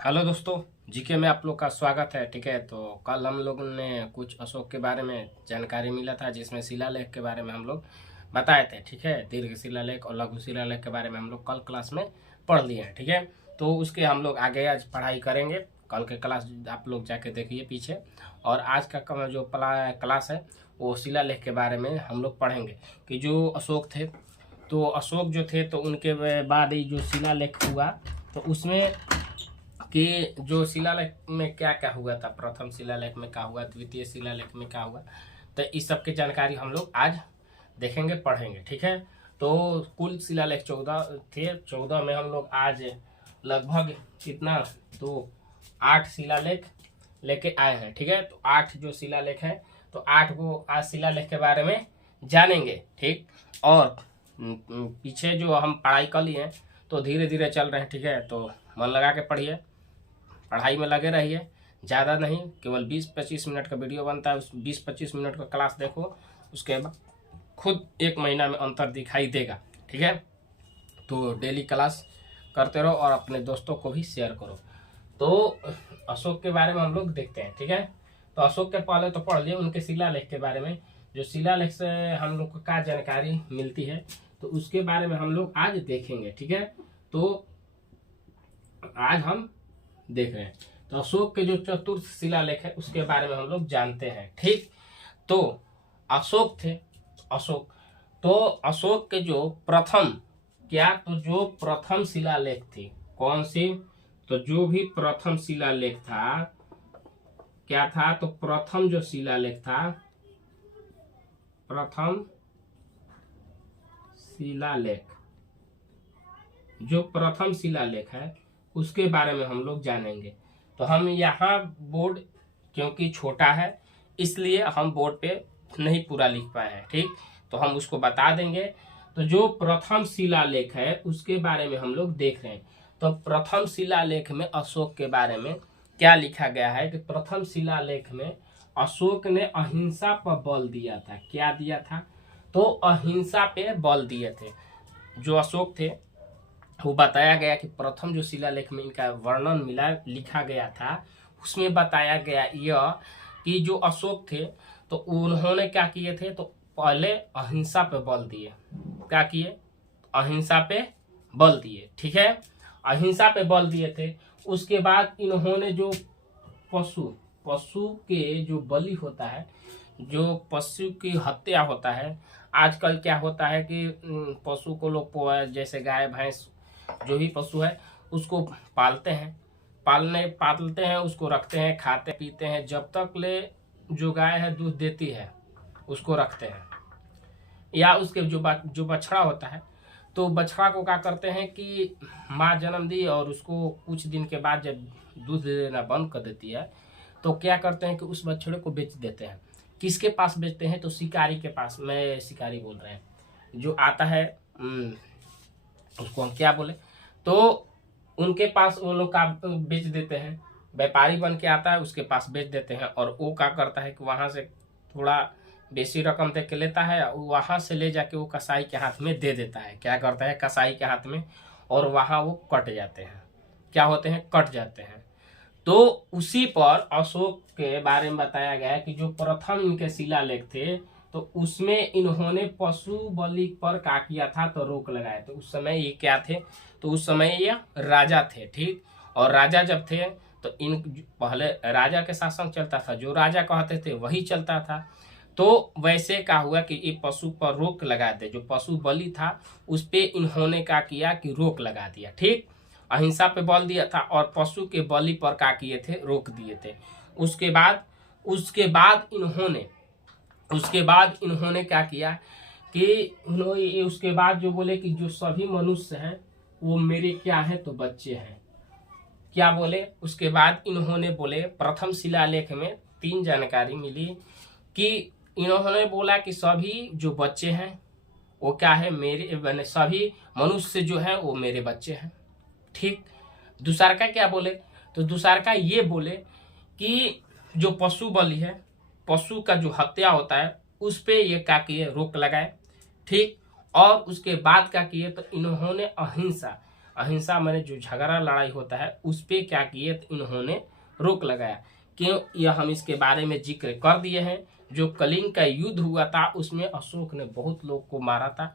Hello दोस्तों, GK में आप लोग का स्वागत है। ठीक है, तो कल हम लोगों ने कुछ अशोक के बारे में जानकारी मिला था, जिसमें शिलालेख के बारे में हम लोग बताए थे। ठीक है, दीर्घ शिलालेख और लघु शिलालेख के बारे में हम लोग कल क्लास में पढ़ लिए हैं। ठीक है, तो उसके हम लोग आगे आज पढ़ाई करेंगे। कल के क्लास आप लोग जाके देखिए पीछे। और आज का जो क्लास है वो शिलालेख के बारे में हम लोग पढ़ेंगे कि जो अशोक थे, तो अशोक जो थे तो उनके बाद ही जो शिलालेख हुआ, तो उसमें कि जो शिलालेख में क्या क्या हुआ था, प्रथम शिलालेख में क्या हुआ, द्वितीय शिलालेख में क्या हुआ, तो इस सब की जानकारी हम लोग आज देखेंगे, पढ़ेंगे। ठीक है, तो कुल शिलालेख 14 थे। 14 में हम लोग आज लगभग कितना, तो 8 शिलालेख लेके आए हैं। ठीक है, तो 8 जो शिलालेख है, तो 8 को आज शिलालेख के बारे में जानेंगे। ठीक, और पीछे जो हम पढ़ाई कर लिए हैं तो धीरे धीरे चल रहे हैं। ठीक है, तो मन लगा के पढ़िए, पढ़ाई में लगे रहिए। ज़्यादा नहीं, केवल 20-25 मिनट का वीडियो बनता है, उस 20-25 मिनट का क्लास देखो, उसके बाद खुद 1 महीना में अंतर दिखाई देगा। ठीक है, तो डेली क्लास करते रहो और अपने दोस्तों को भी शेयर करो। तो अशोक के बारे में हम लोग देखते हैं। ठीक है, तो अशोक के पहले तो पढ़ लिए उनके शिलालेख के बारे में, जो शिलालेख से हम लोग को क्या जानकारी मिलती है, तो उसके बारे में हम लोग आज देखेंगे। ठीक है, तो आज हम देख रहे हैं तो अशोक के जो चतुर्थ शिलालेख है उसके बारे में हम लोग जानते हैं। ठीक, तो अशोक थे, अशोक के जो प्रथम जो प्रथम शिलालेख थी, कौन सी, तो जो भी प्रथम शिलालेख था क्या था, तो प्रथम जो शिलालेख था, प्रथम शिलालेख, जो प्रथम शिलालेख है उसके बारे में हम लोग जानेंगे। तो हम यहाँ बोर्ड क्योंकि छोटा है इसलिए हम बोर्ड पे नहीं पूरा लिख पाए हैं। ठीक, तो हम उसको बता देंगे। तो जो प्रथम शिलालेख है उसके बारे में हम लोग देख रहे हैं। तो प्रथम शिलालेख में अशोक के बारे में क्या लिखा गया है कि प्रथम शिलालेख में अशोक ने अहिंसा पर बल दिया था। क्या दिया था, तो अहिंसा पे बल दिए थे जो अशोक थे। वो बताया गया कि प्रथम जो शिलालेख में इनका वर्णन मिला, लिखा गया था, उसमें बताया गया यह कि जो अशोक थे तो उन्होंने क्या किए थे, तो पहले अहिंसा पे बल दिए। क्या किए, अहिंसा पे बल दिए। ठीक है, अहिंसा पे बल दिए थे। उसके बाद इन्होंने जो पशु के जो बलि होता है, जो पशु की हत्या होता है, आजकल क्या होता है कि पशु को लोग जैसे गाय भैंस जो भी पशु है उसको पालते हैं, उसको रखते हैं, खाते पीते हैं, जब तक ले जो गाय है दूध देती है उसको रखते हैं। या उसके जो बछड़ा होता है, तो बछड़ा को क्या करते हैं कि माँ जन्म दी और उसको कुछ दिन के बाद जब दूध देना बंद कर देती है, तो क्या करते हैं कि उस बछड़े को बेच देते हैं। किसके पास बेचते हैं, तो शिकारी के पास। मैं शिकारी बोल रहे हैं, जो आता है उसको हम क्या बोले, तो उनके पास वो लोग का बेच देते हैं। व्यापारी बन के आता है, उसके पास बेच देते हैं, और वो क्या करता है कि वहां से थोड़ा बेसी रकम दे के लेता है, वहां से ले जाके वो कसाई के हाथ में दे देता है। क्या करता है, कसाई के हाथ में, और वहां वो कट जाते हैं। क्या होते हैं, कट जाते हैं। तो उसी पर अशोक के बारे में बताया गया है कि जो प्रथम इनके शिलालेख थे, तो उसमें इन्होंने पशु बलि पर क्या किया था, तो रोक लगाया। तो उस समय ये क्या थे, तो उस समय ये राजा थे। ठीक, और राजा जब थे तो इन पहले राजा के शासन चलता था, जो राजा कहते थे वही चलता था। तो वैसे क्या हुआ कि ये पशु पर रोक लगा दे, जो पशु बलि था उस पे इन्होंने क्या किया कि रोक लगा दिया। ठीक, अहिंसा पे बल दिया था और पशु के बलि पर क्या किए थे, रोक दिए थे। उसके बाद इन्होंने क्या किया कि उसके बाद जो बोले कि जो सभी मनुष्य हैं वो मेरे क्या है, तो बच्चे हैं। क्या बोले, उसके बाद इन्होंने बोले, प्रथम शिलालेख में 3 जानकारी मिली कि इन्होंने बोला कि सभी जो बच्चे हैं वो क्या है, मेरे, सभी मनुष्य जो है वो मेरे बच्चे हैं। ठीक, दूसरा का क्या बोले, तो दूसरा का ये बोले कि जो पशु बलि है, पशु का जो हत्या होता है उस पे ये क्या किए, रोक लगाए। ठीक, और उसके बाद क्या किए, तो इन्होंने अहिंसा मैंने जो झगड़ा लड़ाई होता है उस पे क्या किए, तो इन्होंने रोक लगाया। क्यों, यह हम इसके बारे में जिक्र कर दिए हैं। जो कलिंग का युद्ध हुआ था उसमें अशोक ने बहुत लोग को मारा था,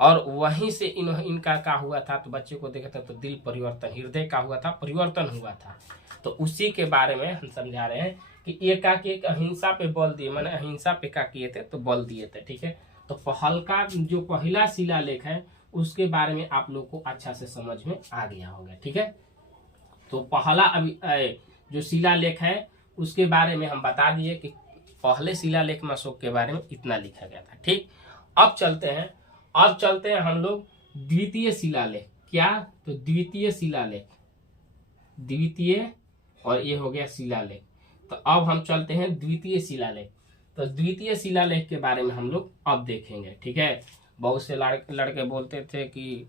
और वहीं से इनका क्या हुआ था, तो बच्चे को देखा था तो दिल परिवर्तन, हृदय का हुआ था, परिवर्तन हुआ था। तो उसी के बारे में हम समझा रहे हैं कि एक अहिंसा पे बल दिए, मैंने अहिंसा पे क्या किए थे, तो बल दिए थे। ठीक है, तो हल्का जो पहला शिलालेख है उसके बारे में आप लोग को अच्छा से समझ में आ गया होगा। ठीक है, तो पहला अभी जो शिलालेख है उसके बारे में हम बता दिए कि पहले शिलालेख में अशोक के बारे में इतना लिखा गया था। ठीक, अब चलते हैं हम लोग द्वितीय शिलालेख। क्या, तो द्वितीय शिलालेख, द्वितीय, और ये हो गया शिलालेख। तो अब हम चलते हैं द्वितीय शिलालेख। तो द्वितीय शिलालेख के बारे में हम लोग अब देखेंगे। ठीक है, बहुत से लड़के बोलते थे कि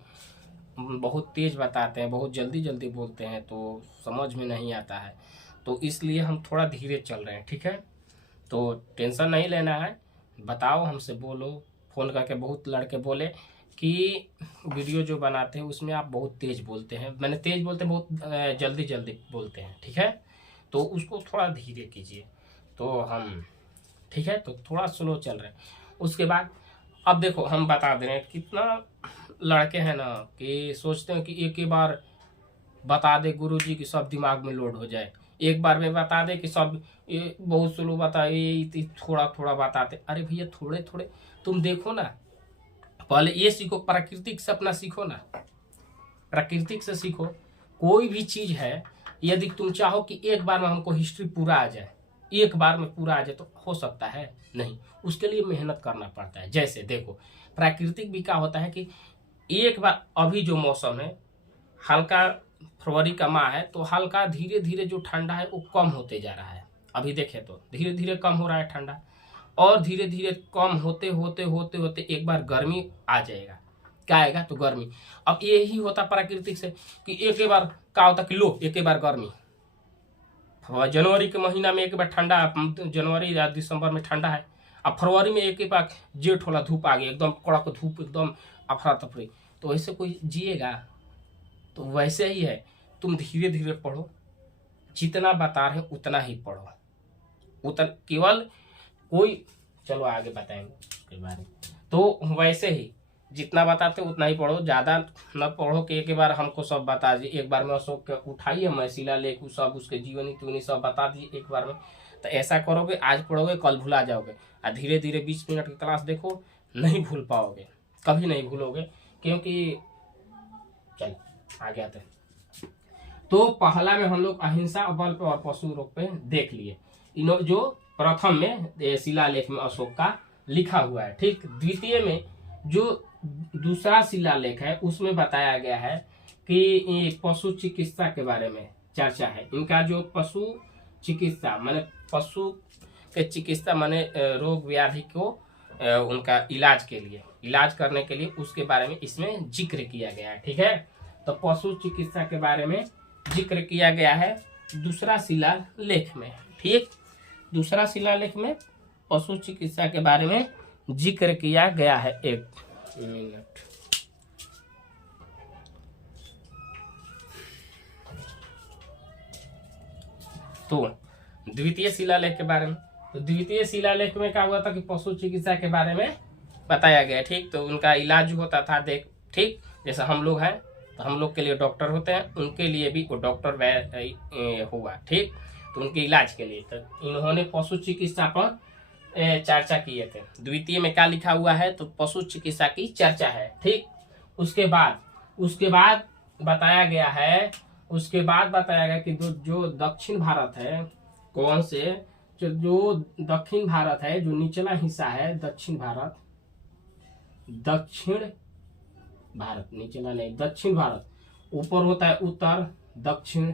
बहुत तेज बताते हैं, बहुत जल्दी जल्दी बोलते हैं, तो समझ में नहीं आता है, तो इसलिए हम थोड़ा धीरे चल रहे हैं। ठीक है, तो टेंशन नहीं लेना है, बताओ, हमसे बोलो। फ़ोन करके बहुत लड़के बोले कि वीडियो जो बनाते हैं उसमें आप बहुत तेज़ बोलते हैं, मैंने तेज़ बोलते बहुत जल्दी जल्दी बोलते हैं। ठीक है, तो उसको थोड़ा धीरे कीजिए, तो हम, ठीक है, तो थोड़ा स्लो चल रहे हैं। उसके बाद अब देखो हम बता दे रहे हैं, कितना लड़के हैं ना कि सोचते हैं कि एक ही बार बता दे गुरुजी कि सब दिमाग में लोड हो जाए, एक बार में बता दे कि सब, ये बहुत स्लो बताए, थोड़ा थोड़ा बताते। अरे भैया थोड़े थोड़े तुम देखो ना, पहले ये सीखो, प्राकृतिक से अपना सीखो ना, प्राकृतिक से सीखो। कोई भी चीज है, यदि तुम चाहो कि एक बार में हमको हिस्ट्री पूरा आ जाए, एक बार में पूरा आ जाए, तो हो सकता है नहीं, उसके लिए मेहनत करना पड़ता है। जैसे देखो प्राकृतिक भी क्या होता है कि एक बार, अभी जो मौसम है हल्का, फरवरी का माह है, तो हल्का धीरे धीरे जो ठंडा है वो कम होते जा रहा है। अभी देखें तो धीरे धीरे कम हो रहा है ठंडा, और धीरे धीरे कम होते होते होते होते एक बार गर्मी आ जाएगा। क्या आएगा, तो गर्मी। अब यही होता प्राकृतिक से कि एक ही बार क्या होता कि लो एक ही बार गर्मी, जनवरी के महीना में एक बार ठंडा, जनवरी या दिसंबर में ठंडा है, अब फरवरी में एक ही बार जेठ वाला धूप आ गई, एकदम कड़क धूप, एकदम अफरा तफरी, तो ऐसे कोई जिएगा। तो वैसे ही है, तुम धीरे धीरे पढ़ो, जितना बता रहे उतना ही पढ़ो, उतना केवल कोई, चलो आगे बताएंगे उसके बारे में। तो वैसे ही जितना बताते उतना ही पढ़ो, ज़्यादा न पढ़ो कि एक बार हमको सब बता दिए, एक बार में अशोक के उठाइए, मैं शिलालेख सब उसके जीवनी त्यूनी सब बता दिए एक बार में, तो ऐसा करोगे आज पढ़ोगे कल भुला जाओगे, और धीरे धीरे 20 मिनट की क्लास देखो, नहीं भूल पाओगे, कभी नहीं भूलोगे, क्योंकि चल आगे आते हैं। तो पहला में हम लोग अहिंसा, बल पे और पशु रोग पे देख लिए, इन जो प्रथम में शिलालेख में अशोक का लिखा हुआ है। ठीक, द्वितीय में जो दूसरा शिलालेख है उसमें बताया गया है कि पशु चिकित्सा के बारे में चर्चा है। इनका जो पशु चिकित्सा माने पशु के चिकित्सा माने रोग व्याधि को उनका इलाज के लिए, इलाज करने के लिए, उसके बारे में इसमें जिक्र किया गया है। ठीक है, तो पशु चिकित्सा के बारे में जिक्र किया गया है दूसरा शिलालेख में। ठीक, दूसरा शिलालेख में पशु चिकित्सा के बारे में जिक्र किया गया है। एक मिनट, तो द्वितीय शिलालेख के बारे में, तो द्वितीय शिलालेख में क्या हुआ था कि पशु चिकित्सा के बारे में बताया गया। ठीक, तो उनका इलाज होता था, देख, ठीक, जैसे हम लोग हैं तो हम लोग के लिए डॉक्टर होते हैं, उनके लिए भी वो डॉक्टर हुआ। ठीक, तो उनके इलाज के लिए तो इन्होंने पशु चिकित्सा पर चर्चा किए थे। द्वितीय में क्या लिखा हुआ है, तो पशु चिकित्सा की चर्चा है। ठीक, उसके बाद बताया गया है, उसके बाद बताया गया कि जो दक्षिण भारत है, कौन से, जो दक्षिण भारत है, जो निचला हिस्सा है दक्षिण भारत, निचला नहीं, दक्षिण भारत, ऊपर होता है उत्तर, दक्षिण,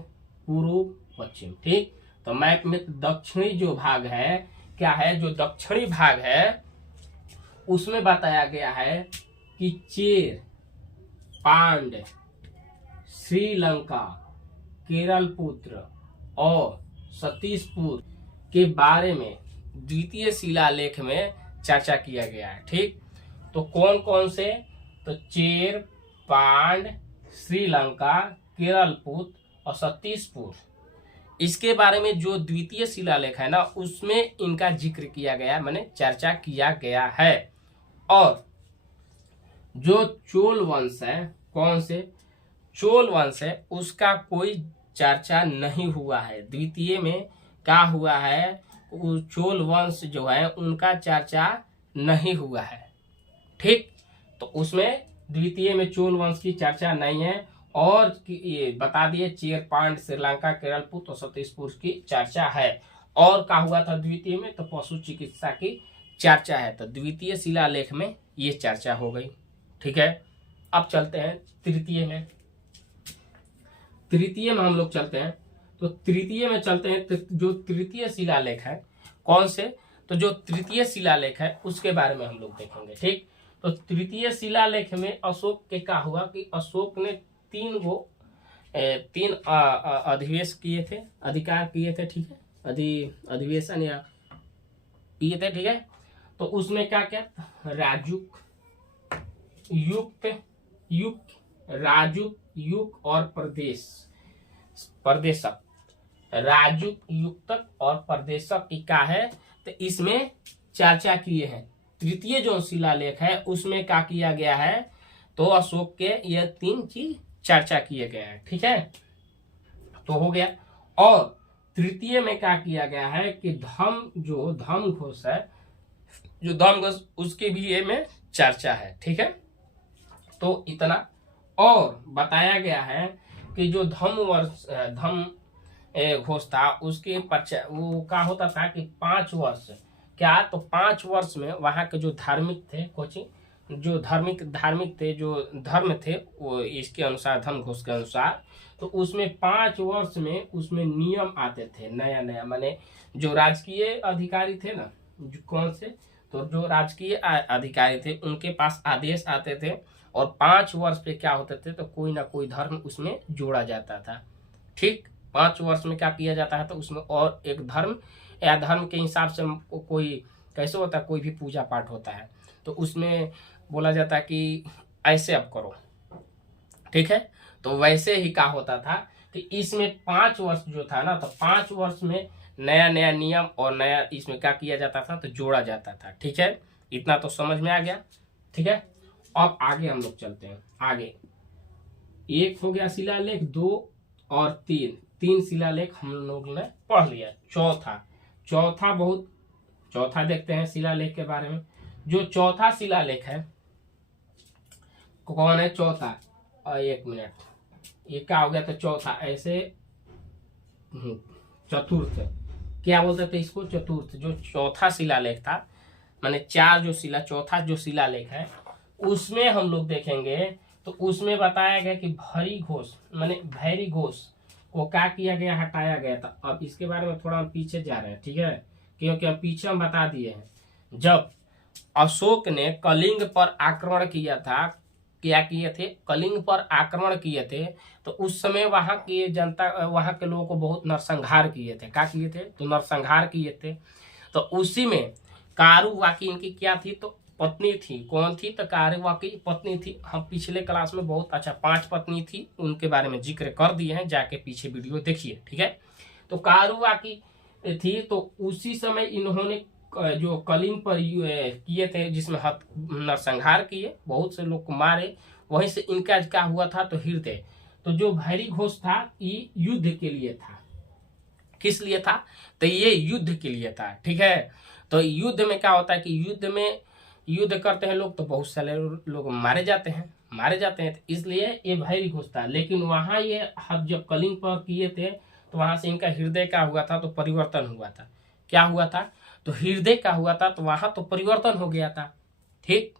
पूर्व, पश्चिम। ठीक, तो मैप में दक्षिणी जो भाग है, क्या है, जो दक्षिणी भाग है उसमें बताया गया है कि चेर, पांड, श्रीलंका, केरल पुत्र और सतीशपुर के बारे में द्वितीय शिलालेख में चर्चा किया गया है। ठीक, तो कौन कौन से, तो चेर, पांड, श्रीलंका, केरलपुत और छत्तीसपुर, इसके बारे में जो द्वितीय शिलालेख है ना उसमें इनका जिक्र किया गया है, माने चर्चा किया गया है। और जो चोल वंश है, कौन से चोल वंश है, उसका कोई चर्चा नहीं हुआ है। द्वितीय में क्या हुआ है, चोल वंश जो है उनका चर्चा नहीं हुआ है। ठीक, तो उसमें द्वितीय में चोल वंश की चर्चा नहीं है। और ये बता दिए चेर पांड, श्रीलंका, केरलपुत और छत्तीसपुर की चर्चा है। और क्या हुआ था द्वितीय में, तो पशु चिकित्सा की चर्चा है। तो द्वितीय शिलालेख में ये चर्चा हो गई। ठीक है, अब चलते हैं तृतीय में। तृतीय में हम लोग चलते हैं, तो तृतीय में चलते हैं। जो तृतीय शिलालेख है, कौन से, तो जो तृतीय शिलालेख है उसके बारे में हम लोग देखेंगे। ठीक, तो तृतीय शिलालेख में अशोक के क्या हुआ कि अशोक ने तीन अधिवेश किए थे, अधिकार किए थे। ठीक है, अधिवेशन या किए थे। ठीक है, तो उसमें क्या क्या, राजुक, राजुक, युक और प्रदेशक, राजुक, युक्तक और प्रदेशक की क्या है, तो इसमें चर्चा किए हैं। तृतीय जो शिलालेख है उसमें क्या किया गया है, तो अशोक के ये तीन चीज चर्चा किए गए हैं। ठीक है, तो हो गया। और तृतीय में क्या किया गया है कि धम घोष है, जो धम घोष उसके भी ये में चर्चा है। ठीक है, तो इतना। और बताया गया है कि जो धम घोष था उसके वो क्या होता था कि 5 वर्ष, क्या, तो 5 वर्ष में वहाँ के जो धार्मिक थे, जो धार्मिक थे, जो धर्म थे, वो इसके अनुसार, धर्म घोष के अनुसार, तो उसमें 5 वर्ष में उसमें नियम आते थे नया नया। माने जो राजकीय अधिकारी थे ना, जो कौन से, तो जो राजकीय अधिकारी थे उनके पास आदेश आते थे। और 5 वर्ष पे क्या होते थे, तो कोई ना कोई धर्म उसमें जोड़ा जाता था। ठीक, 5 वर्ष में क्या किया जाता है, तो उसमें और एक धर्म या धर्म के हिसाब से कोई कैसे होता है, कोई भी पूजा पाठ होता है तो उसमें बोला जाता है कि ऐसे अब करो। ठीक है, तो वैसे ही क्या होता था कि इसमें 5 वर्ष जो था ना, तो 5 वर्ष में नया नया नियम और नया इसमें क्या किया जाता था, तो जोड़ा जाता था। ठीक है, इतना तो समझ में आ गया। ठीक है, अब आगे हम लोग चलते हैं। आगे एक हो गया शिलालेख, 2 और 3 शिलालेख हम लोग ने पढ़ लिया। चौथा देखते हैं शिलालेख के बारे में। जो चौथा शिलालेख है, कौन है चौथा, एक मिनट, ये क्या हो गया, तो चौथा ऐसे चतुर्थ, क्या बोलते थे इसको, चतुर्थ। जो चौथा शिलालेख था, माने चौथा जो शिलालेख है उसमें हम लोग देखेंगे, तो उसमें बताया गया कि भैरी घोष को क्या किया गया, हटाया गया था। अब इसके बारे में थोड़ा हम पीछे जा रहे हैं। ठीक है, क्योंकि हम पीछे हम बता दिए हैं, जब अशोक ने कलिंग पर आक्रमण किया था, क्या किए थे, कलिंग पर आक्रमण किए थे, तो उस समय वहां की जनता, वहां के लोगों को बहुत नरसंहार किए थे। क्या किए थे, तो नरसंहार किए थे। तो उसी में कारुवाकी इनकी क्या थी, तो पत्नी थी। कौन थी, तो कारुवाकी पत्नी थी। हम पिछले क्लास में बहुत अच्छा 5 पत्नी थी उनके बारे में जिक्र कर दिए हैं, जाके पीछे वीडियो देखिए। ठीक है, तो कारुवाकी थी, तो उसी समय इन्होंने जो कलिंग पर किए थे, जिसमें नरसंहार किए, बहुत से लोग को मारे। वहीं से इनका क्या हुआ था, तो हृदय, तो जो भैरी घोष था ये युद्ध के लिए था। किस लिए था, तो ये युद्ध के लिए था। ठीक है, तो युद्ध में क्या होता है कि युद्ध करते हैं लोग, तो बहुत सारे लोग मारे जाते हैं। तो इसलिए ये भैरी घोष था। लेकिन वहां ये जब कलिंग पर किए थे, तो वहां से इनका हृदय क्या हुआ था, तो परिवर्तन हुआ था। क्या हुआ था, तो हृदय का हुआ था, तो वहां तो परिवर्तन हो गया था। ठीक,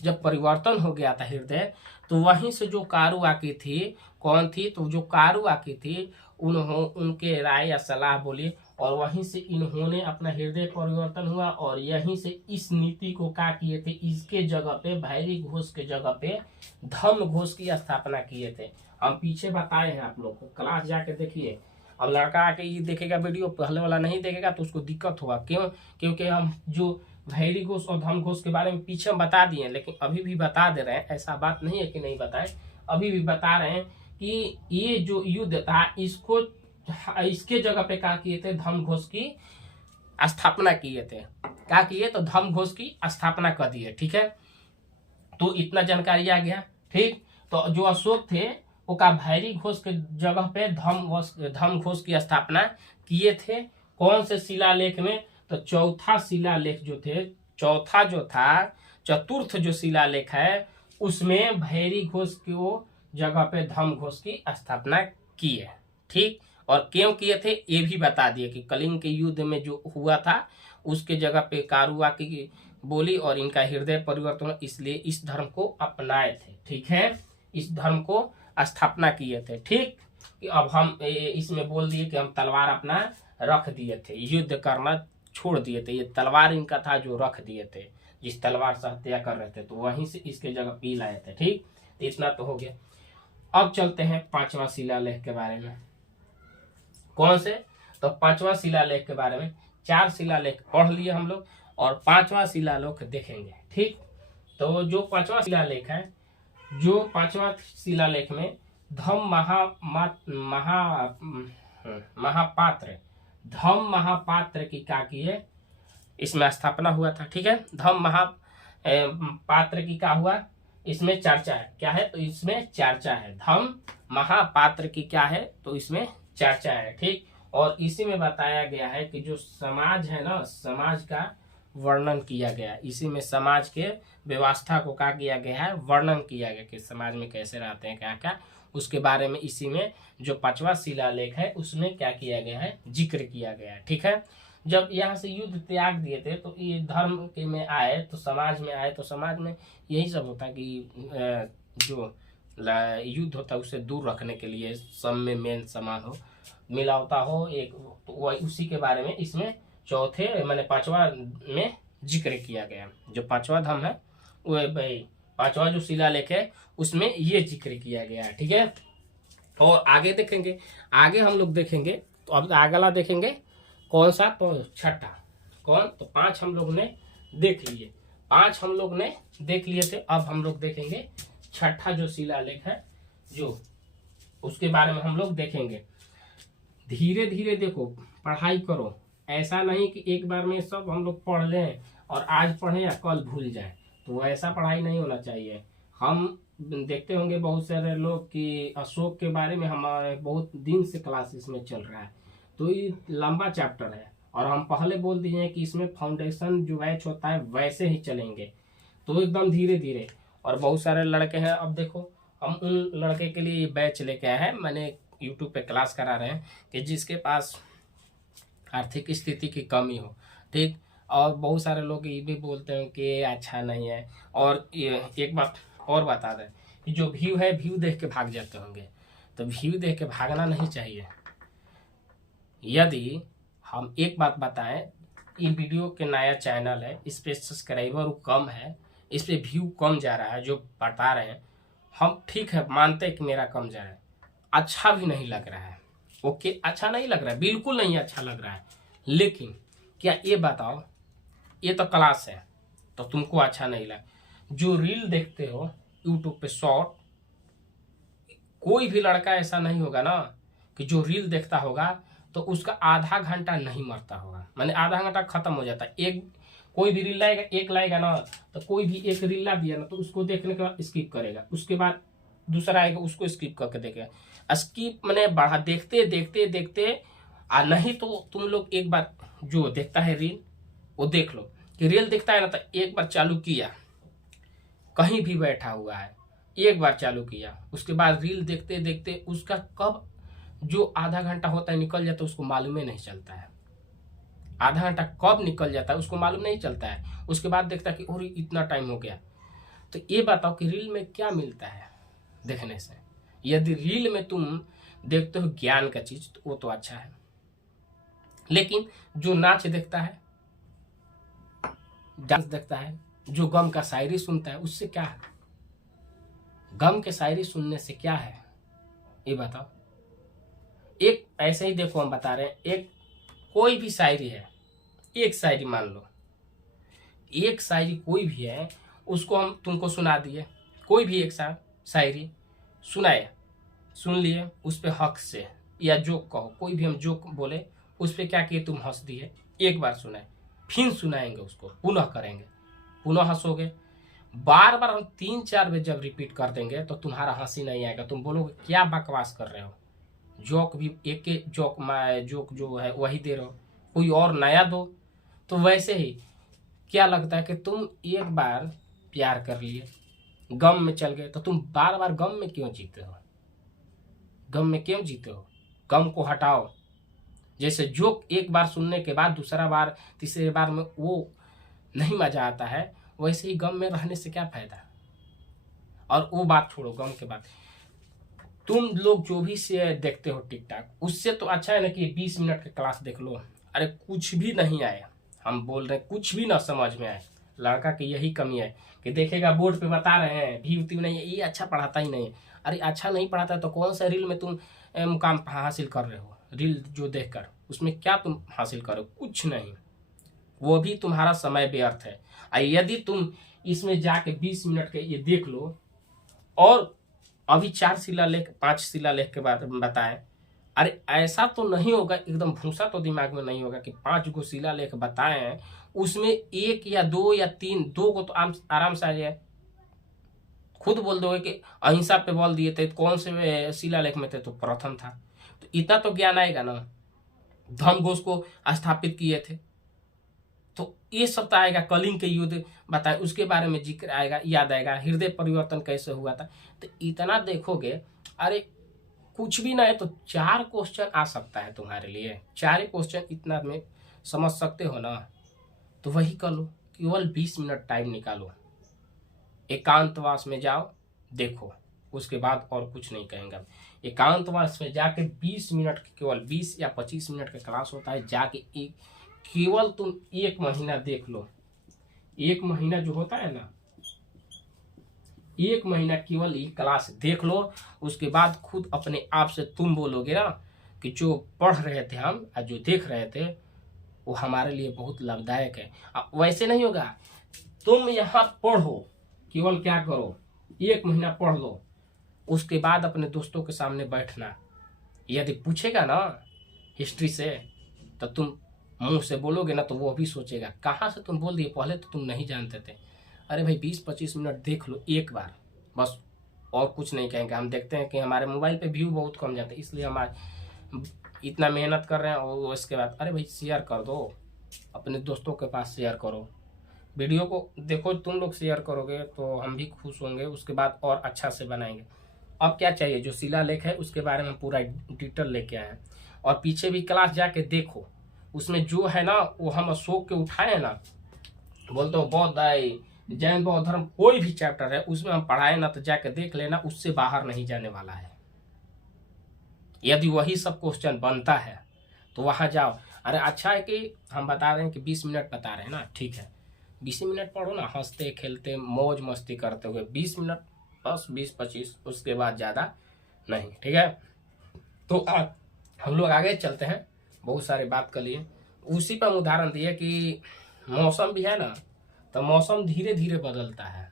जब परिवर्तन हो गया था हृदय, तो वहीं से जो कारुवाकी थी, कौन थी, तो जो कारुवाकी थी उनके राय या सलाह बोली, और वहीं से इन्होंने अपना हृदय परिवर्तन हुआ, और यहीं से इस नीति को क्या किए थे, इसके जगह पे भैरी घोष के जगह पे धर्म घोष की स्थापना किए थे। हम पीछे बताए हैं, आप लोग को क्लास जाके देखिए। अब लड़का आके ये देखेगा वीडियो, पहले वाला नहीं देखेगा तो उसको दिक्कत होगा। क्यों, क्योंकि हम जो भैरी घोष और धर्म घोष के बारे में पीछे हम बता दिए, लेकिन अभी भी बता दे रहे हैं। ऐसा बात नहीं है कि नहीं बताए, अभी भी बता रहे हैं कि ये जो युद्ध था इसको इसके जगह पे क्या किए थे, धर्मघोष की स्थापना किए थे। क्या किए तो धर्मघोष की स्थापना कर दिए। ठीक है, तो इतना जानकारी आ गया। ठीक, तो जो अशोक थे वो का भैरी घोष के जगह पे धर्मघोष की स्थापना किए थे। कौन से शिलालेख में, तो चौथा शिलालेख जो थे, चौथा जो था, चतुर्थ जो शिलालेख है उसमें भैरी घोष को जगह पे धर्मघोष की स्थापना की है। ठीक, और क्यों किए थे ये भी बता दिए कि कलिंग के युद्ध में जो हुआ था उसके जगह पे कारुआ की बोली और इनका हृदय परिवर्तन, इसलिए इस धर्म को अपनाए थे। ठीक है, इस धर्म को स्थापना किए थे। ठीक, कि अब हम इसमें बोल दिए कि हम तलवार अपना रख दिए थे, युद्ध करना छोड़ दिए थे। ये तलवार इनका था जो रख दिए थे, जिस तलवार से हत्या कर रहे थे तो वहीं से इसके जगह पी लाए थे। ठीक, तो इतना तो हो गया। अब चलते हैं पांचवा शिलालेख के बारे में। कौन से, तो पांचवा शिलालेख के बारे में 4 शिलालेख पढ़ लिए हम लोग और 5वां शिलालेख देखेंगे। ठीक, तो जो 5वां शिलालेख है, जो 5वां शिलालेख में धम्म महापात्र धम्म महापात्र की क्या की है, इसमें स्थापना हुआ था। ठीक है, धम्म महापात्र की क्या हुआ, इसमें चर्चा है। क्या है, तो इसमें चर्चा है। धम्म महापात्र की क्या है, तो इसमें चर्चा है। ठीक, और इसी में बताया गया है कि जो समाज है ना, समाज का वर्णन किया गया। इसी में समाज के व्यवस्था को क्या किया गया है, वर्णन किया गया कि समाज में कैसे रहते हैं, क्या क्या, उसके बारे में इसी में जो 5वां शिलालेख है उसमें क्या किया गया है, जिक्र किया गया है। ठीक है, जब यहाँ से युद्ध त्याग दिए थे तो ये धर्म के में आए, तो समाज में आए, तो समाज में यही सब होता कि जो युद्ध होता है उससे दूर रखने के लिए सब में मेल समान हो, मिलावता हो एक, तो वही उसी के बारे में इसमें चौथे मैंने 5वां में जिक्र किया गया। जो 5वां धर्म है वो भाई 5वां जो शिलालेख है उसमें ये जिक्र किया गया है। ठीक है, और आगे देखेंगे, आगे हम लोग देखेंगे, तो अब अगला देखेंगे कौन सा, तो छठा। कौन, तो 5 हम लोग ने देख लिए, 5 हम लोग ने देख लिए थे। अब हम लोग देखेंगे छठा जो शिलालेख है, जो उसके बारे में हम लोग देखेंगे। धीरे धीरे देखो, पढ़ाई करो, ऐसा नहीं कि एक बार में सब हम लोग पढ़ लें और आज पढ़ें या कल भूल जाए, तो ऐसा पढ़ाई नहीं होना चाहिए। हम देखते होंगे बहुत सारे लोग कि अशोक के बारे में हमारे बहुत दिन से क्लासेस में चल रहा है, तो ये लंबा चैप्टर है और हम पहले बोल दिए हैं कि इसमें फाउंडेशन जो बैच होता है वैसे ही चलेंगे, तो एकदम धीरे धीरे। और बहुत सारे लड़के हैं, अब देखो हम उन लड़के के लिए ये बैच लेके आए हैं, मैंने यूट्यूब पे क्लास करा रहे हैं कि जिसके पास आर्थिक स्थिति की कमी हो। ठीक, और बहुत सारे लोग ये भी बोलते हैं कि अच्छा नहीं है। और ये एक बात और बता दें कि जो व्यू है, व्यू देख के भाग जाते होंगे, तो व्यू देख के भागना नहीं चाहिए। यदि हम एक बात बताएं, ये वीडियो के नया चैनल है, इस पे सब्सक्राइबर कम है, इस पे व्यू कम जा रहा है, जो बता रहे हैं हम, ठीक है मानते हैं कि मेरा कम जा रहा है, अच्छा भी नहीं लग रहा है। ओके, अच्छा नहीं लग रहा है, बिल्कुल नहीं अच्छा लग रहा है, लेकिन क्या ये बताओ, ये तो क्लास है तो तुमको अच्छा नहीं लगा। जो रील देखते हो यूट्यूब पे शॉर्ट, कोई भी लड़का ऐसा नहीं होगा ना कि जो रील देखता होगा तो उसका आधा घंटा नहीं मरता होगा, माने आधा घंटा खत्म हो जाता है। एक कोई भी रील लाएगा, एक लाएगा ना, तो कोई भी एक रील ला दिया ना तो उसको देखने के बाद स्किप करेगा, उसके बाद दूसरा आएगा उसको स्किप करके देखेगा। स्किप मैंने बढ़ा देखते देखते देखते नहीं तो तुम लोग एक बार जो देखता है रील वो देख लो कि रील देखता है ना, तो एक बार चालू किया, कहीं भी बैठा हुआ है, एक बार चालू किया, उसके बाद रील देखते देखते उसका कब जो आधा घंटा होता है निकल जाता है उसको मालूम ही नहीं चलता है। आधा घंटा कब निकल जाता है उसको मालूम नहीं चलता है। उसके बाद देखता है कि और इतना टाइम हो गया। तो ये बताओ कि रील में क्या मिलता है देखने से। यदि रील में तुम देखते हो ज्ञान का चीज तो वो तो अच्छा है, लेकिन जो नाच देखता है, डांस देखता है, जो गम का शायरी सुनता है, उससे क्या है? गम के शायरी सुनने से क्या है ये बताओ। एक ऐसे ही देखो, हम बता रहे हैं, एक कोई भी शायरी है, एक शायरी मान लो, एक शायरी कोई भी है, उसको हम तुमको सुना दिए, कोई भी एक शायरी सुनाए, सुन लिए, उस पर हक से या जोक कहो, कोई भी हम जोक बोले उस पर क्या किए तुम हंस दिए, एक बार सुनाए, फिर सुनाएंगे उसको, पुनः करेंगे, पुनः हंसोगे। बार बार हम 3-4 बार जब रिपीट कर देंगे तो तुम्हारा हंसी नहीं आएगा, तुम बोलोगे क्या बकवास कर रहे हो, जोक भी एक जोक जो है वही दे रहे हो, कोई और नया दो। तो वैसे ही क्या लगता है कि तुम एक बार प्यार कर लिए, गम में चल गए, तो तुम बार बार गम में क्यों जीते हो, गम में क्यों जीते हो, गम को हटाओ। जैसे जोक एक बार सुनने के बाद दूसरा बार तीसरे बार में वो नहीं मजा आता है, वैसे ही गम में रहने से क्या फायदा। और वो बात छोड़ो, गम के बाद तुम लोग जो भी से देखते हो टिकटॉक, उससे तो अच्छा है ना कि 20 मिनट की क्लास देख लो। अरे कुछ भी नहीं आए, हम बोल रहे हैं कुछ भी ना समझ में आए, लड़का की यही कमी है कि देखेगा बोर्ड पे बता रहे हैं, व्यू व्यू नहीं है, ये अच्छा पढ़ाता ही नहीं है। अरे अच्छा नहीं पढ़ाता है तो कौन सा रील में तुम मुकाम हासिल कर रहे हो, रील जो देखकर उसमें क्या तुम हासिल करो, कुछ नहीं, वो भी तुम्हारा समय व्यर्थ है। यदि तुम इसमें जाके 20 मिनट के ये देख लो और अभी 4 शिलालेख 5 शिलालेख के बारे में बताएं, अरे ऐसा तो नहीं होगा, एकदम भूसा तो दिमाग में नहीं होगा कि 5 गो शिलालेख बताए हैं, उसमें 1 या 2 या 3, 2 को तो आराम से आ जाए। खुद बोल दोगे कि अहिंसा पे बोल दिए थे, कौन से शिलालेख में थे, तो प्रथम था, तो इतना तो ज्ञान आएगा ना। धर्म घोष को स्थापित किए थे, तो ये सब तो आएगा। कलिंग के युद्ध बताए, उसके बारे में जिक्र आएगा, याद आएगा। हृदय परिवर्तन कैसे हुआ था, तो इतना देखोगे, अरे कुछ भी ना है तो 4 क्वेश्चन आ सकता है तुम्हारे लिए, 4 क्वेश्चन इतना में समझ सकते हो ना, तो वही कर लो। केवल 20 मिनट टाइम निकालो, एकांतवास में जाओ, देखो, उसके बाद और कुछ नहीं कहेंगे। एकांतवास में जाके 20 मिनट, केवल 20 या 25 मिनट का क्लास होता है, जाके केवल तुम 1 महीना देख लो। 1 महीना जो होता है ना, 1 महीना केवल ये क्लास देख लो, उसके बाद खुद अपने आप से तुम बोलोगे ना कि जो पढ़ रहे थे हम और जो देख रहे थे वो हमारे लिए बहुत लाभदायक है। वैसे नहीं होगा, तुम यहाँ पढ़ो, केवल क्या करो, 1 महीना पढ़ लो, उसके बाद अपने दोस्तों के सामने बैठना, यदि पूछेगा ना हिस्ट्री से तो तुम मुंह से बोलोगे ना, तो वो भी सोचेगा कहाँ से तुम बोल दिए, पहले तो तुम नहीं जानते थे। अरे भाई 20-25 मिनट देख लो एक बार, बस, और कुछ नहीं कहेंगे। हम देखते हैं कि हमारे मोबाइल पे व्यू बहुत कम जाते हैं, इसलिए हमारे इतना मेहनत कर रहे हैं। और इसके बाद अरे भाई शेयर कर दो, अपने दोस्तों के पास शेयर करो, वीडियो को देखो, तुम लोग शेयर करोगे तो हम भी खुश होंगे, उसके बाद और अच्छा से बनाएंगे। अब क्या चाहिए, जो शिलालेख है उसके बारे में पूरा डिटेल लेके आए हैं, और पीछे भी क्लास जाके देखो, उसमें जो है ना वो हम अशोक के उठाए हैं ना, बोलते हो बौद्ध जैन बौद्ध धर्म कोई भी चैप्टर है उसमें हम पढ़ाए ना, तो जाके देख लेना, उससे बाहर नहीं जाने वाला है। यदि वही सब क्वेश्चन बनता है तो वहां जाओ। अरे अच्छा है कि हम बता रहे हैं कि 20 मिनट बता रहे हैं ना, ठीक है, 20 मिनट पढ़ो ना, हंसते खेलते मौज मस्ती करते हुए 20 मिनट, बस 20-25, उसके बाद ज़्यादा नहीं, ठीक है। तो हम लोग आगे चलते हैं, बहुत सारी बात कर लिए। उसी पर उदाहरण दिए कि मौसम भी है ना, तो मौसम धीरे धीरे बदलता है,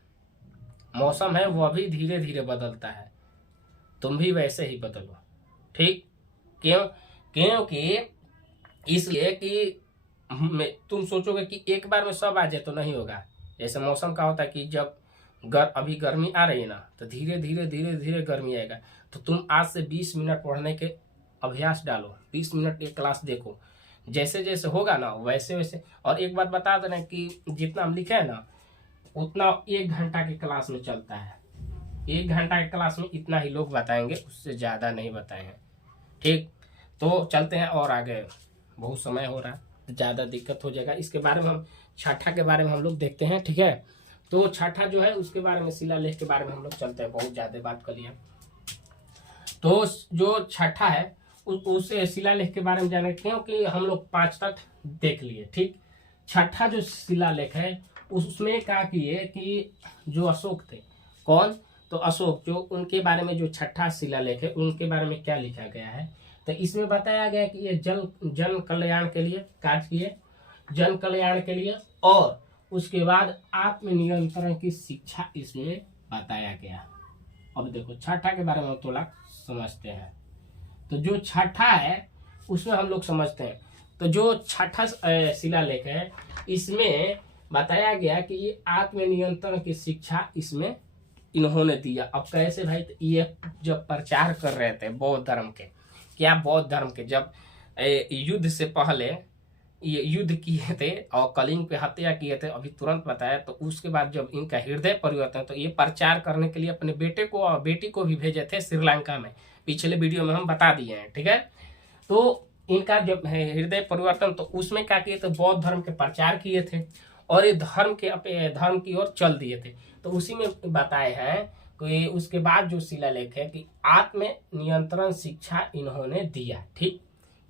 मौसम है वह भी धीरे धीरे बदलता है, तुम भी वैसे ही बदलो, ठीक। क्यों? क्योंकि इसलिए कि तुम सोचोगे कि एक बार में सब आ जाए तो नहीं होगा। जैसे मौसम का होता है कि जब अभी गर्मी आ रही है ना, तो धीरे धीरे धीरे धीरे गर्मी आएगा, तो तुम आज से 20 मिनट पढ़ने के अभ्यास डालो, 20 मिनट एक क्लास देखो, जैसे जैसे होगा ना वैसे वैसे। और एक बात बता देना कि जितना हम लिखे हैं ना उतना 1 घंटा की क्लास में चलता है, 1 घंटा की क्लास में इतना ही लोग बताएंगे, उससे ज़्यादा नहीं बताए हैं, ठीक। तो चलते हैं और आगे, बहुत समय हो रहा है तो ज़्यादा दिक्कत हो जाएगा। इसके बारे में हम छठा के बारे में हम लोग देखते हैं, ठीक है। तो छठा जो है उसके बारे में, शिलालेख के बारे में हम लोग चलते हैं, बहुत ज़्यादा बात कर लिए। तो जो छठा है उस शिलालेख के बारे में जाने, क्योंकि हम लोग 5 तक देख लिए, ठीक। छठा जो शिलालेख है उसमें क्या किए कि जो अशोक थे, कौन, तो अशोक, जो उनके बारे में जो छठा शिलालेख है उनके बारे में क्या लिखा गया है, तो इसमें बताया गया कि ये जन कल्याण के लिए कार्य किए, जन कल्याण के लिए, और उसके बाद आत्मनियंत्रण की शिक्षा इसमें बताया गया, अब देखो छठा के बारे में हम थोड़ा समझते हैं। तो जो छठा है उसमें हम लोग समझते हैं। तो जो छठा शिलालेख है इसमें बताया गया कि ये आत्मनियंत्रण की शिक्षा इसमें इन्होंने दिया। अब कैसे भाई, तो ये जब प्रचार कर रहे थे बौद्ध धर्म के, क्या बौद्ध धर्म के जब युद्ध से पहले ये युद्ध किए थे और कलिंग पे हत्या किए थे, अभी तुरंत बताया, तो उसके बाद जब इनका हृदय परिवर्तन, तो ये प्रचार करने के लिए अपने बेटे को और बेटी को भी भेजे थे श्रीलंका में। पिछले वीडियो में हम बता दिए हैं, ठीक है। तो इनका जब हृदय परिवर्तन, तो उसमें क्या किए थे, बौद्ध धर्म के प्रचार किए थे और ये धर्म की ओर चल दिए थे। तो उसी में बताए हैं कि उसके बाद जो शिलालेख है कि आत्म नियंत्रण शिक्षा इन्होंने दिया। ठीक,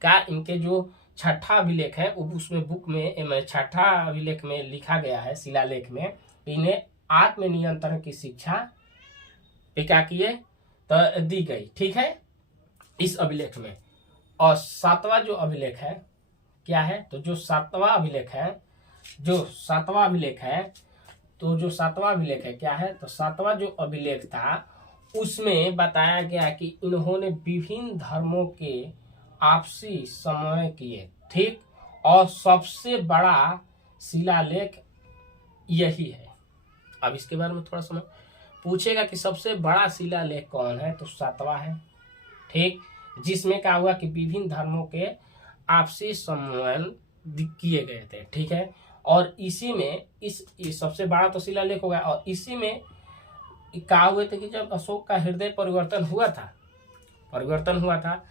क्या इनके जो छठा अभिलेख है उसमें बुक में छठा अभिलेख में लिखा गया है, शिलालेख में इन्हें आत्म नियंत्रण की शिक्षा क्या किए तो दी गई। ठीक है, इस अभिलेख में। और सातवां जो अभिलेख है क्या है, तो जो सातवां अभिलेख है क्या है, तो सातवां जो अभिलेख था उसमें बताया गया कि इन्होंने विभिन्न धर्मों के आपसी समन्वय किए। ठीक, और सबसे बड़ा शिलालेख यही है। अब इसके बारे में थोड़ा समय पूछेगा कि सबसे बड़ा शिलालेख कौन है, तो सातवां है। ठीक, जिसमें क्या हुआ कि विभिन्न धर्मों के आपसी समन्वय किए गए थे। ठीक है, और इसी में इस सबसे बड़ा तो शिलालेख हो गया। और इसी में क्या हुए थे कि जब अशोक का हृदय परिवर्तन हुआ था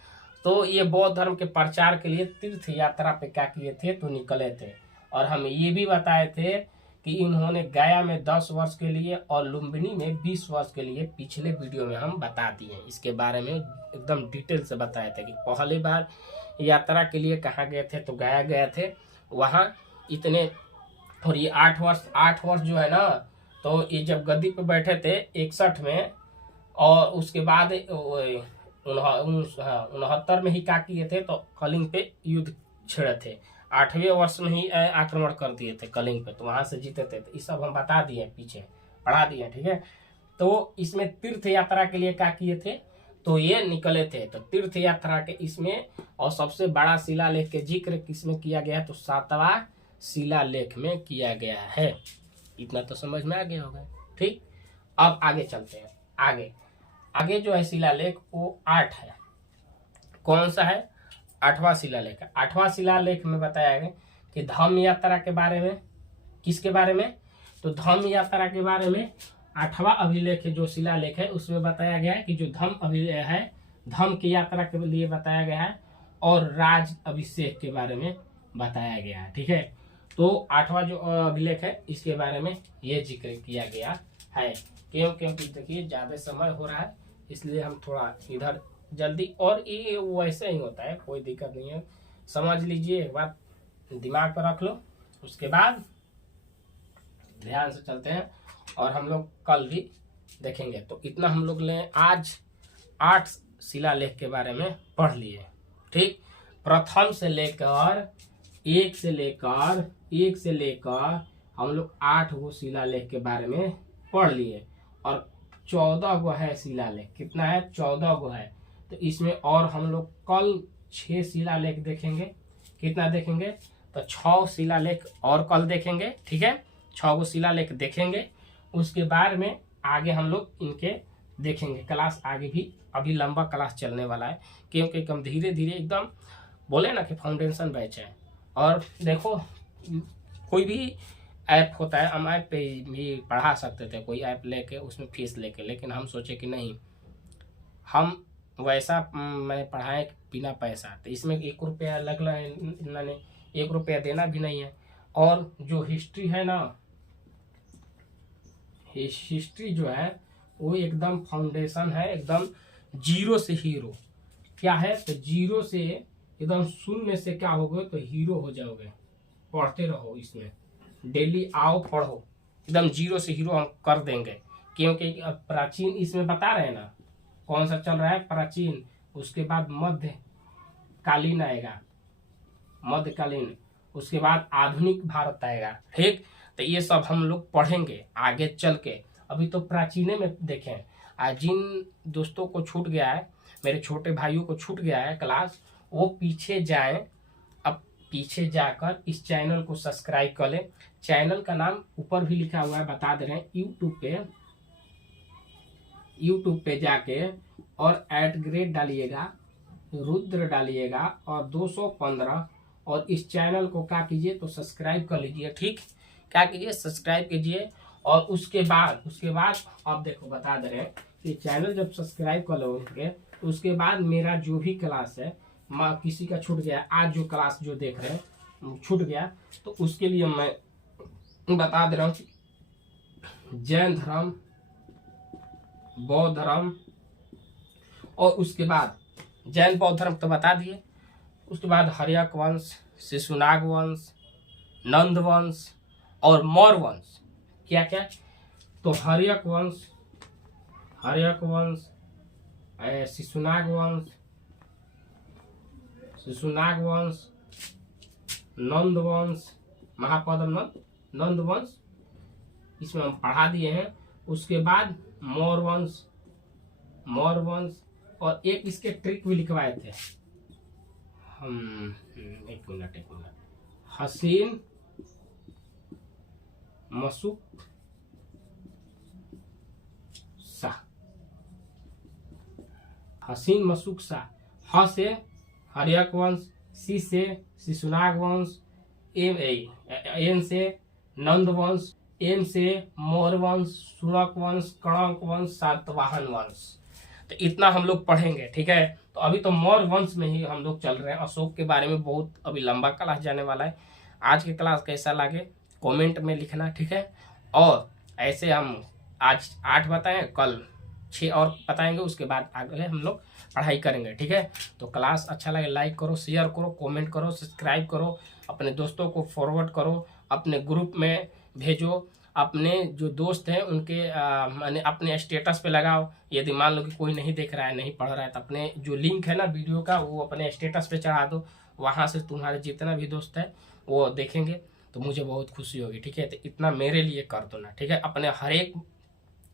तो ये बौद्ध धर्म के प्रचार के लिए तीर्थ यात्रा पे क्या किए थे, तो निकले थे। और हम ये भी बताए थे कि इन्होंने गया में 10 वर्ष के लिए और लुम्बिनी में 20 वर्ष के लिए, पिछले वीडियो में हम बता दिए। इसके बारे में एकदम डिटेल से बताए थे कि पहली बार यात्रा के लिए कहाँ गए थे, तो गया गए थे वहाँ इतने। और ये 8 वर्ष जो है ना, तो ये जब गद्दी पे बैठे थे 61 में, और उसके बाद 69 में ही क्या किए थे, तो कलिंग पे युद्ध छेड़े थे। 8वें वर्ष में ही आक्रमण कर दिए थे कलिंग पे, तो वहां से जीते थे। तो ये सब हम बता दिए, पीछे पढ़ा दिए। ठीक है, तो इसमें तीर्थ यात्रा के लिए क्या किए थे, तो ये निकले थे। तो तीर्थ यात्रा के इसमें और सबसे बड़ा शिलालेख के जिक्र किसमें किया गया है, तो सातवां शिलालेख में किया गया है। इतना तो समझ में आ गया होगा। ठीक, अब आगे चलते हैं। आगे जो है शिलालेख वो 8 है। कौन सा है, 8वां शिलालेख है। 8वां शिलालेख में बताया गया कि धम्म यात्रा के बारे में। किसके बारे में, तो धम्म यात्रा के बारे में 8वां अभिलेख जो शिलालेख है उसमें बताया गया है कि जो धम्म अभिलेख है, धम्म की यात्रा के लिए बताया गया है और राज अभिषेक के बारे में बताया गया है। ठीक है, तो 8वां जो अभिलेख है इसके बारे में ये जिक्र किया गया है। क्योंकि देखिए ज्यादा समय हो रहा है, इसलिए हम थोड़ा इधर जल्दी, और ये वैसे ही होता है, कोई दिक्कत नहीं है। समझ लीजिए, एक बात दिमाग पर रख लो, उसके बाद ध्यान से चलते हैं और हम लोग कल भी देखेंगे। तो इतना हम लोग ने आज 8 शिलालेख के बारे में पढ़ लिए। ठीक, प्रथम से लेकर एक से लेकर हम लोग 8 गो शिलालेख के बारे में पढ़ लिए और 14 गो है शिलालेख। कितना है, 14 गो है। तो इसमें और हम लोग कल 6 शिलालेख देखेंगे। कितना देखेंगे, तो 6 शिलालेख और कल देखेंगे। ठीक है, 6 गो शिलालेख देखेंगे। उसके बाद में आगे हम लोग इनके देखेंगे। क्लास आगे भी अभी लंबा क्लास चलने वाला है, क्योंकि हम धीरे धीरे एकदम बोले ना कि फाउंडेशन बैच है। और देखो, कोई भी ऐप होता है, हम ऐप पे भी पढ़ा सकते थे, कोई ऐप लेके उसमें फीस लेके, लेकिन हम सोचे कि नहीं, हम वैसा मैंने पढ़ाए बिना पैसा। तो इसमें 1 रुपया लग रहा है, मैंने 1 रुपया देना भी नहीं है। और जो हिस्ट्री है ना, हिस्ट्री जो है वो एकदम फाउंडेशन है, एकदम जीरो से हीरो। क्या है, तो जीरो से एकदम शून्य से क्या हो गए, तो हीरो हो जाओगे। पढ़ते रहो, इसमें डेली आओ पढ़ो, एकदम जीरो से हीरो हम कर देंगे। क्योंकि प्राचीन इसमें बता रहे हैं ना, कौन सा चल रहा है, प्राचीन, उसके बाद मध्यकालीन आएगा, मध्यकालीन, उसके बाद आधुनिक भारत आएगा। ठीक, तो ये सब हम लोग पढ़ेंगे आगे चल के। अभी तो प्राचीन में देखें, जिन दोस्तों को छूट गया है, मेरे छोटे भाइयों को छूट गया है क्लास, वो पीछे जाएं, अब पीछे जाकर इस चैनल को सब्सक्राइब कर लें। चैनल का नाम ऊपर भी लिखा हुआ है, बता दे रहे हैं, यूट्यूब पे जाके और @ डालिएगा, रुद्र डालिएगा और 215 और इस चैनल को क्या कीजिए तो सब्सक्राइब कर लीजिए। ठीक, क्या कीजिए, सब्सक्राइब कीजिए। और उसके बाद आप देखो, बता दे रहे हैं कि चैनल जब सब्सक्राइब कर लोगे तो उसके बाद मेरा जो भी क्लास है, किसी का छूट गया, आज जो क्लास जो देख रहे हैं छूट गया, तो उसके लिए मैं बता दे रहा हूँ, जैन धर्म, बौद्ध धर्म, और उसके बाद जैन बौद्ध धर्म तो बता दिए, उसके बाद हर्यक वंश, शिशुनाग वंश, नंद वंश और मौर्य वंश। क्या क्या, तो हर्यक वंश, शिशुनाग वंश, नंद वंश, महापद्म नंद वंश, इसमें हम पढ़ा दिए हैं। उसके बाद मौर्य वंश, और एक इसके ट्रिक भी लिखवाए थे हम, एक मिनट, हसीन मसूक शाह, ह से हर्यक वंश, सी से शिशुनाग वंश, एन से नंद वंश, एम से मौर्य वंश, शुनक वंश, कणक वंश, सातवाहन वंश। तो इतना हम लोग पढ़ेंगे। ठीक है, तो अभी तो मौर्य वंश में ही हम लोग चल रहे हैं। अशोक के बारे में बहुत अभी लंबा क्लास जाने वाला है। आज की क्लास कैसा लगे कमेंट में लिखना। ठीक है, और ऐसे हम आज 8 बताएं, कल 6 और बताएंगे, उसके बाद अगले हम लोग पढ़ाई करेंगे। ठीक है, तो क्लास अच्छा लगे लाइक करो, शेयर करो, कमेंट करो, सब्सक्राइब करो, अपने दोस्तों को फॉरवर्ड करो, अपने ग्रुप में भेजो, अपने जो दोस्त हैं उनके माने अपने स्टेटस पे लगाओ। यदि मान लो कि कोई नहीं देख रहा है, नहीं पढ़ रहा है, तो अपने जो लिंक है ना वीडियो का, वो अपने स्टेटस पे चढ़ा दो। वहाँ से तुम्हारे जितना भी दोस्त है वो देखेंगे तो मुझे बहुत खुशी होगी। ठीक है, तो इतना मेरे लिए कर दो ना। ठीक है, अपने हर एक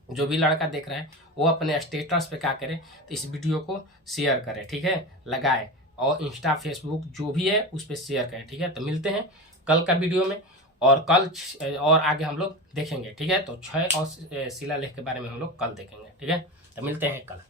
जो भी लड़का देख रहा है वो अपने स्टेटस पे क्या करे, तो इस वीडियो को शेयर करे। ठीक है, लगाए, और इंस्टा फेसबुक जो भी है उस पर शेयर करें। ठीक है, तो मिलते हैं कल का वीडियो में, और कल और आगे हम लोग देखेंगे। ठीक है, तो 6 और शिलालेख के बारे में हम लोग कल देखेंगे। ठीक है, तो मिलते हैं कल।